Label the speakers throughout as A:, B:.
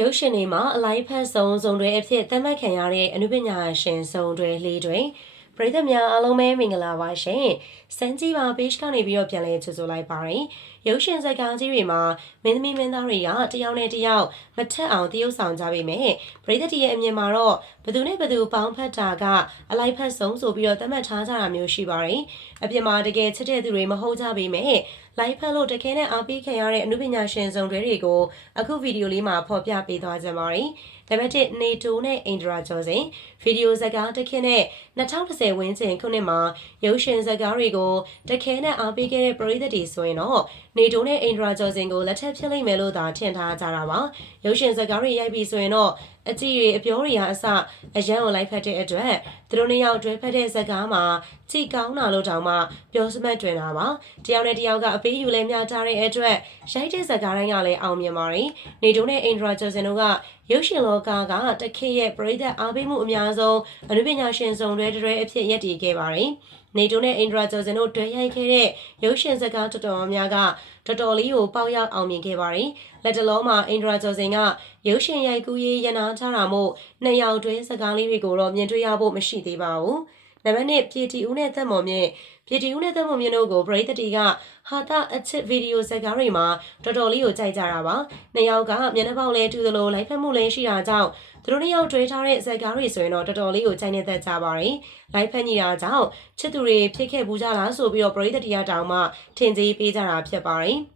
A: ရုပ်ရှင်တွေမှာအလိုက်ဖက်ဆုံးစုံတွေအဖြစ်သတ်မှတ်ခံရတဲ့အနုပညာရှင်စုံတွေလေးတွေပရိသတ်များအားလုံးပဲမင်္ဂလာပါရှင်။စမ်းကြည့်ပါ page ကနေပြီးတော့ပြန်လဲကြိုဆိုလိုက်ပါရယ်။ ရုပ်ရှင်ဇာတ်ကားကြီးတွေမှာမင်းသမီးမင်းသားတွေကတယောက်နဲ့တယောက်မထက်အောင်တရုပ်ဆောင်ကြပေမဲ့ပရိသတ်တွေရဲ့အမြင်မှာတော့ဘသူနဲ့ဘသူပေါင်းဖက်တာကအလိုက်ဖက်ဆုံးဆိုပြီးတော့သတ်မှတ်ထားကြတာမျိုးရှိပါရယ်။အပြင်မှာတကယ်ချစ်တဲ့သူတွေမဟုတ်ကြပေမဲ့လိုက်ဖက်လို့တခဲနဲ့အားပေးခံရတဲ့အနုပညာရှင်စုံတွေကိုအခုဗီဒီယိုလေးမှာဖော်ပြပေးသွားကြပါရယ်။နံပါတ်1နေတိုနဲ့အင်ဒရာကျော်စင်ဗီဒီယိုဇာတ်ကားတစ်ခေတ်နဲ့2010ဝန်းကျင်ခုနှစ်မှာရုပ်ရှင်ဇာတ်ကားတွေကိုတခဲနဲ့အားပေးခဲ့တဲ့ပရိသတ်တွေဆိုရင်တော့နေတိုနဲ့အင်ဒရာကျော်စင်ကိုလက်ထပ်ဖြစ်လိမ့်မယ်လို့သာထင်ထားကြတာပါရုပ်ရှင်ဇာတ်ကားတွေရိုက်ပြီးဆိုရင်တော့အကြည့်တွေအပြောတွေဟာအစအရန်ကိုလိုက်ဖက်တဲ့အတွက်သူတို့နှစ်ယောက်တွဲဖက်တဲ့ဇာတ်ကားမှာကြည်ကောင်းတာလို့တောင်မှပြောစမှတ်တွင်တာပါတယောက်နဲ့တယောက်ကအပေးယူလဲမျှထားတဲ့အတွက်ရိုက်တဲ့ဇာတ်ကားတိုင်းကလည်းအောင်မြင်ပါတယ်နေတိုနဲ့အင်ဒရာကျော်စင်တို့က ရုပ်ရှင်လောကကတခေတ်ရဲ့ပရိသတ်အားပေးမှုအများဆုံးအနုပညာရှင်စုံတွဲတွဲအဖြစ်ရည်တည်ခဲ့ပါတယ်နေတိုနဲ့အင်ဒရာကျော်စင်တို့တွဲရိုက်ခဲ့တဲ့ရုပ်ရှင်ဇာတ်ကားတော်တော်များများကတော်တော်လေးကိုပေါက်ရောက်အောင်မြင်ခဲ့ပါတယ်။လက်တလုံးမှာအင်ဒရာကျော်စင်ကရုပ်ရှင်ရိုက်ကူးရေးရနာချတာမို့နှစ်ယောက်တွဲစကားလေးတွေကိုတော့မြင်တွေ့ရဖို့မရှိသေးပါဘူး။ နံပါတ်1ပြည်တီဦးနဲ့သက်မော်မြင့်ပြည်တီဦးနဲ့သက်မော်မြင့်တို့ကိုပရိသတ်တီကဟာတာအချစ်ဗီဒီယိုဇာတ်ကားတွေမှာတော်တော်လေးကိုကြိုက်ကြတာပါ။နှစ်ယောက်ကမျက်နှာပေါက်လဲတူသလိုလိုက်ဖက်မှုလဲရှိတာကြောင့်သူတို့နှစ်ယောက်တွဲထားတဲ့ဇာတ်ကားတွေဆိုရင်တော့တော်တော်လေးကိုကြိုက်နေတတ်ကြပါတယ်။လိုက်ဖက်ညီတာကြောင့်ချစ်သူတွေဖြစ်ခဲ့ဘူးကြလားဆိုပြီးတော့ပရိသတ်တီကတောင်မှထင်ကြီးပေးကြတာဖြစ်ပါတယ်။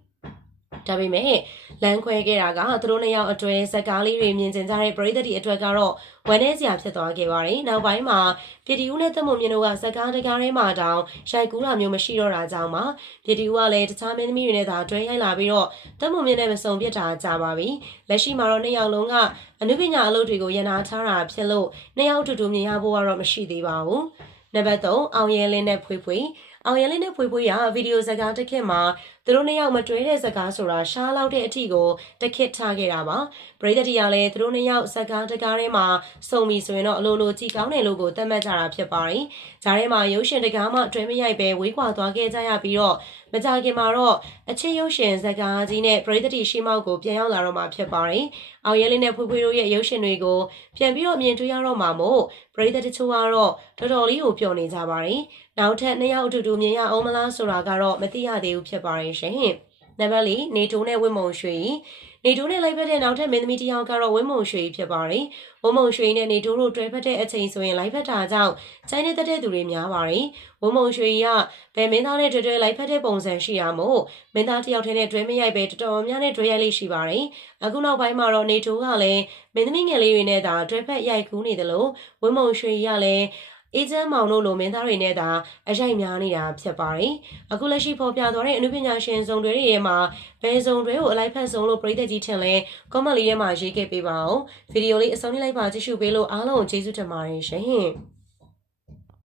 A: ဒါပေမဲ့လမ်းခွဲခဲ့တာကသူတို့နှစ်ယောက်အတွဲဇက်ကားလေးတွေမြင်ကျင်ကြတဲ့ပရိသတ်တွေအတွက်ကတော့ဝမ်းနည်းစရာဖြစ်သွားခဲ့ပါတယ်။နောက်ပိုင်းမှာပြည်တီဦးနဲ့သမုံမြင့်တို့ကဇက်ကားတကားထဲမှာတောင်ရိုက်ကူးတာမျိုးမရှိတော့တာကြောင့်ပါပြည်တီဦးကလည်းတခြားမင်းသမီးတွေနဲ့သာတွဲရိုက်လာပြီးတော့သမုံမြင့်နဲ့မစုံပြစ်တာကြပါပြီ။လက်ရှိမှာတော့နှစ်ယောက်လုံးကအနုပညာအလုပ်တွေကိုရန်နာထားတာဖြစ်လို့နှစ်ယောက်အတူတူမြင်ရဖို့ကတော့မရှိသေးပါဘူး။ နံပါတ်3အောင်ရဲလင်းနဲ့ဖွေးဖွေးအောင်ရလေးနဲ့ဖွေးဖွေးရဗီဒီယိုဇာတ်ကားတစ်ခက်မှာသူတို့နှစ်ယောက်မတွဲတဲ့ဇာတ်ကားဆိုတာရှားလောက်တဲ့အထိကိုတစ်ခက်ထားခဲ့တာပါပရိသတ်တွေကလည်းသူတို့နှစ်ယောက်ဇာတ်ကားတကားထဲမှာစုံပြီဆိုရင်တော့အလိုလိုကြည်ကောင်းတယ်လို့ကိုသတ်မှတ်ကြတာဖြစ်ပါတယ်ဂျားထဲမှာရုပ်ရှင်တကားမှတွဲမရိုက်ပဲဝေးကွာသွားခဲ့ကြရပြီးတော့ မကြခင်မှာတော့အချစ်ရုပ်ရှင်ဇာတ်ကားကြီးနဲ့ပရိသတ်တွေရှိမောက်ကိုပြန်ရောက်လာတော့မှာဖြစ်ပါတယ်အောင်ရဲလေးနဲ့ဖွေးဖွေးတို့ရဲ့ရုပ်ရှင်တွေကိုပြန်ပြီးတော့မြင်တွေ့ရတော့မှာမို့ပရိသတ်တချို့ကတော့တော်တော်လေးကိုပျော်နေကြပါတယ်နောက်ထပ်နှစ်ယောက်အတူတူမြင်ရအောင်မလားဆိုတာကတော့မသိရသေးဘူးဖြစ်ပါရဲ့ရှင်။နံပါတ်၄နေတိုနဲ့ဝင်းမုံရွှေ နေတိုနဲ့လိုက်ဖက်တဲ့နောက်ထပ်မင်းသမီးတစ်ယောက်ကတော့ဝင်းမုံရွှေဖြစ်ပါတယ်။ဝင်းမုံရွှေနဲ့နေတိုတို့တွဲဖက်တဲ့အချိန်ဆိုရင်လိုက်ဖက်တာကြောင့်ချိုင်းနေတဲ့တဲ့သူတွေများပါတယ်။ဝင်းမုံရွှေကဗယ်မင်းသားနဲ့တွဲတွဲလိုက်ဖက်တဲ့ပုံစံရှိရမို့မင်းသားတစ်ယောက်တည်းနဲ့တွဲမရိုက်ပဲတော်တော်များနဲ့တွဲရိုက်လေးရှိပါတယ်။အခုနောက်ပိုင်းမှာတော့နေတိုကလည်းမင်းသမီးငယ်လေးတွေနဲ့သာတွဲဖက်ရိုက်ကူးနေတယ်လို့ဝင်းမုံရွှေကလည်း အေဂျင့်မောင်တို့လိုမင်းသားတွေနဲ့သာအရိုက်များနေတာဖြစ်ပါတယ်။အခုလက်ရှိပေါ်ပြသွားတဲ့အနုပညာရှင်စုံတွေရဲ့မှာဘယ်စုံတွေကိုအလိုက်ဖက်စုံလို့ပြည်သက်ကြီးထင်လဲ comment လေးထဲမှာရေးခဲ့ပေးပါဦး။ဗီဒီယိုလေးအဆုံးလေးလိုက်ပါကြည့်ရှုပေးလို့အားလုံးကိုကျေးဇူးတင်ပါတယ်ရှင်။